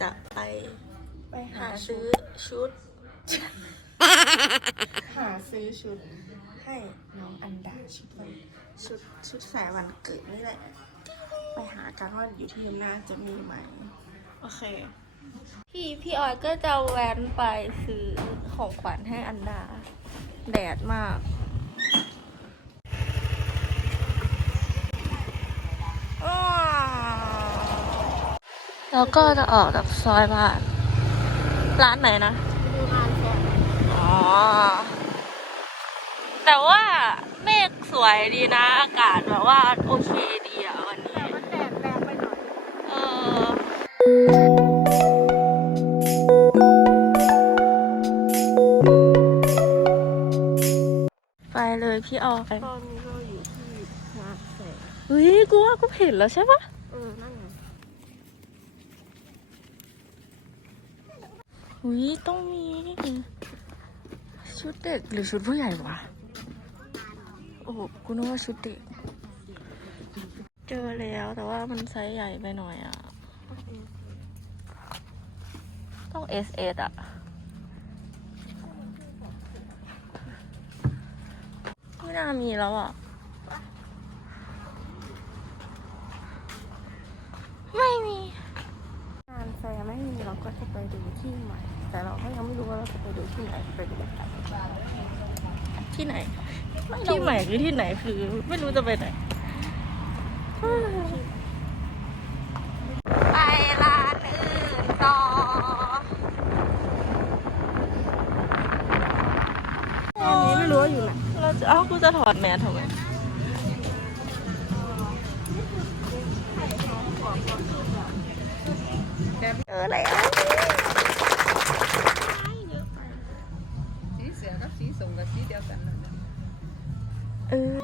จะไปไปหาหาซื้ซื้ออชุด หาซื้อชุดให้น้องอันดาชุดวันชุดชุดใส่วันเกิดนี่แหละ ไปหากันว่าอยู่ที่ยมนาจะมีไหม โอเค พี่พี่ออยก็จะแวนไปซื้อของขวัญให้อันดา แดดมาก แล้วก็จะออกจากซอยบ้าน ร้านไหนนะดูงานแค่อ๋อ แต่ว่าเมฆสวยดีนะ อากาศแบบว่าโอเคดีอะวันนี้มันแดดแรงไปหน่อย เออไปเลยพี่ออยตอนนี้เราอยู่ที่งานแสงเฮ้ยกูว่ากูเห็นแล้วใช่ปะ เออ นั่นไง เฮ้ยต้องมี ชุดเด็กหรือชุดผู้ใหญ่วะ โอ้กูนึกว่าชุดเด็ก เจอแล้วแต่ว่ามันไซส์ใหญ่ไปหน่อยอะ ต้อง S S อะ ไม่น่ามีแล้วอะ ไม่มี ไม่มีเราก็จะไปดูที่ใหม่ แต่เราก็ยังไม่รู้ว่าเราจะไปดูที่ไหนไปดูกันที่ไหน ที่ใหม่คือที่ไหนคือ ไม่รู้จะไปไหน ไปร้านอื่นต่อ อันนี้ไม่รู้ว่าอยู่ไหน เราจะเอ้ากูจะถอดแมสทำไม เจอแล้วสีเสือกับสีสมกับสีเดียวกันนั่นแหละเออ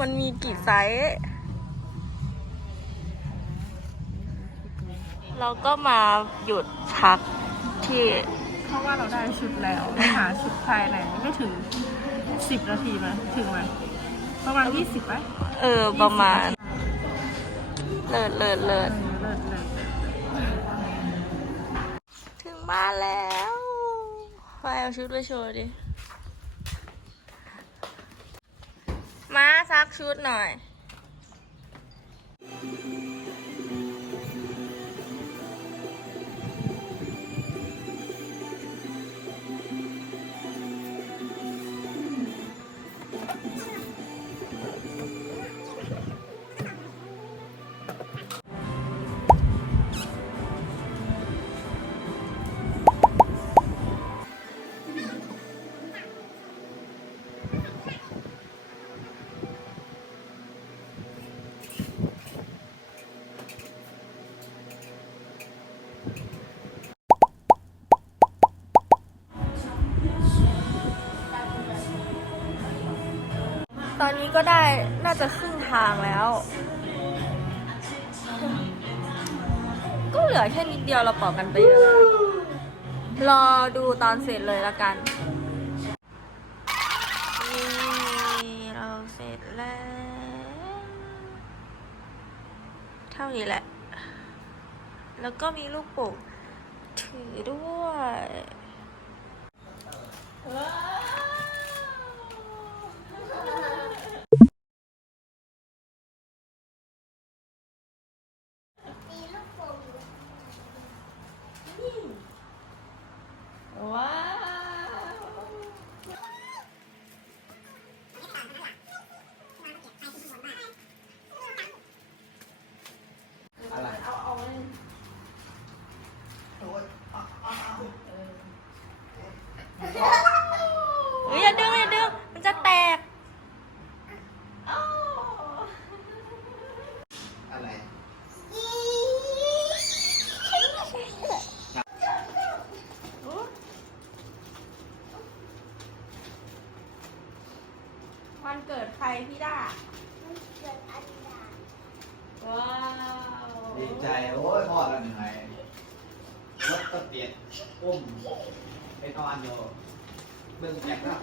มันมีกี่ไซส์เราก็มาหยุดพักที่ เพราะว่าเราได้ชุดแล้วหาชุดภายในไม่ถึงสิบนาทีไหมถึงไหม ประมาณยี่สิบไหมเออ ประมาณ เลิศเลิศเลิศเลิศเลิศถึงบ้านแล้วไปเอาชุดไปโชว์ดิ มาซักชุดหน่อย ตอนนี้ก็ได้น่าจะครึ่งทางแล้ว ก็เหลือแค่นิดเดียวเราปอกกันไปเยอะรอดูตอนเสร็จเลยละกันนี่เราเสร็จแล้ว เท่านี้แหละ แล้วก็มีลูกโป่งถือด้วยว้าว เฮ้ ดีใจ โอ้ยพ่อเราเหนื่อยรถก็เปียกอุ้มไปนอนอยู่เบื้องจากหน้า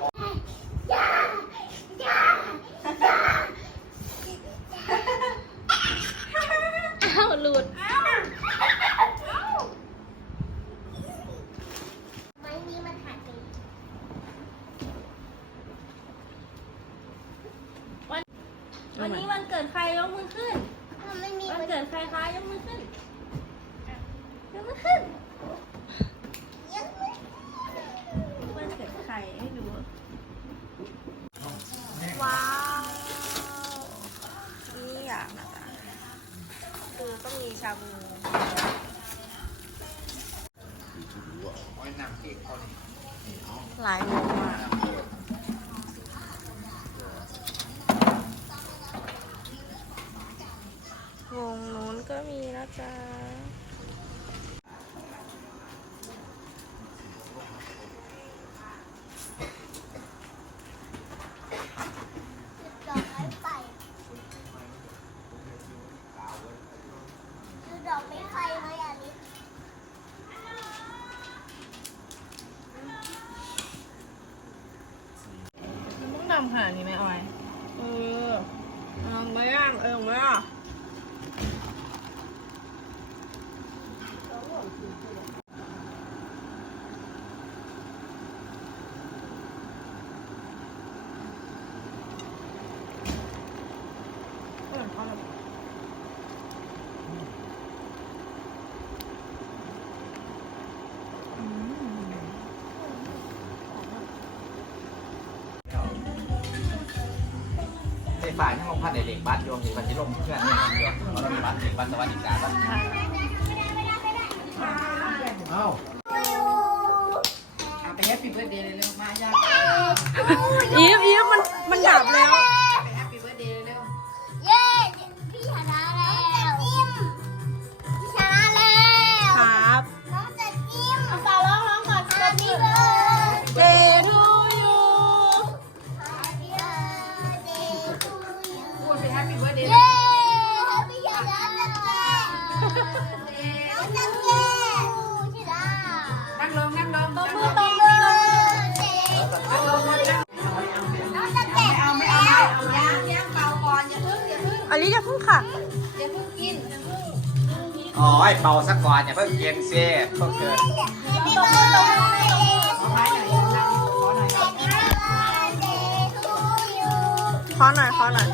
อ้าวหลุดว้นี่มันหายวันวันนี้วันเกิดใครยกมือขึ้น ไม่มีวันเกิดใครคะยกมืขึ้นยกมือขึ้นยกมือวันเกิดใครให้ดูว้าวนี่อยากนะจ๊ะต้องมีชาบูหลายหม ก็มีนะจ๊ะคือดอกไม้ไฟไหมอันนี้มึงดำขนาดนี้ไหมออย เออลองไหมอะเออไหมอะ ไฟฟ้ายังลงพันเด็กบ้านโยมถึงมันที่ลงเพื่อนเนี่ยโยมเราะเรามีบ้านเด็กบ้านสวัสดิการบ้านเอ้าไปแฮปปี้เบิร์ดเดย์เร็วมายากอีฟอีฟมันมันดับแล้ว ค่ะ อย่าเพิ่งกินอย่าเพิ่งอ๋อไอ้เป่าสักก่อนอย่าเพิ่งเย็นเซ่พวกเธอ Happy birthday ขอไม้หน่อยยังขอหน่อย Happy birthday to you ขอหน่อยขอหน่อย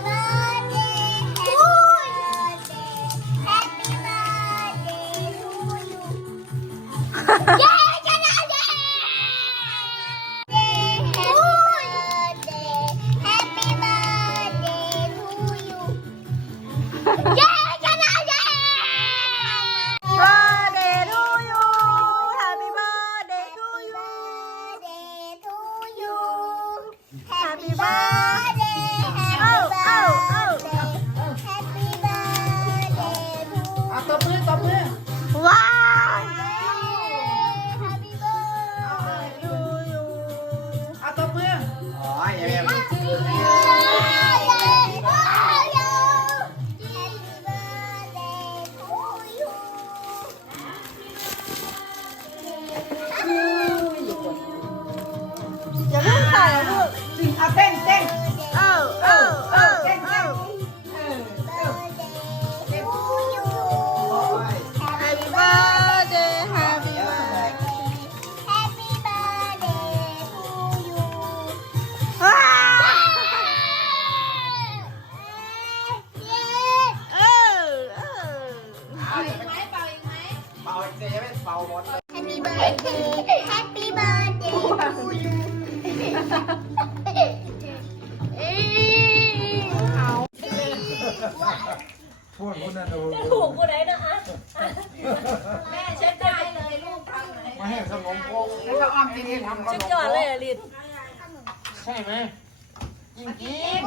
แม่ Happy birthday Happy birthday to you เอ้ยเอาพวกคุณน่ะดูแม่เช็ดได้เลยลูกทำเลยมาให้ขนมโคกแล้วก็อ้อมทีนี้ทำขนมจอดเลยอะลินใช่ไหมจริงจริง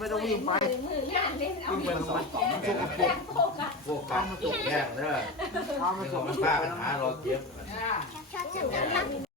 ไม่ต้องวิ่งไปวิ่งไปทำไมพวกพวกกันมาตกแย่งเด้อทำมาส่งมันป้าปัญหาเราเก็บอ่าชัดๆ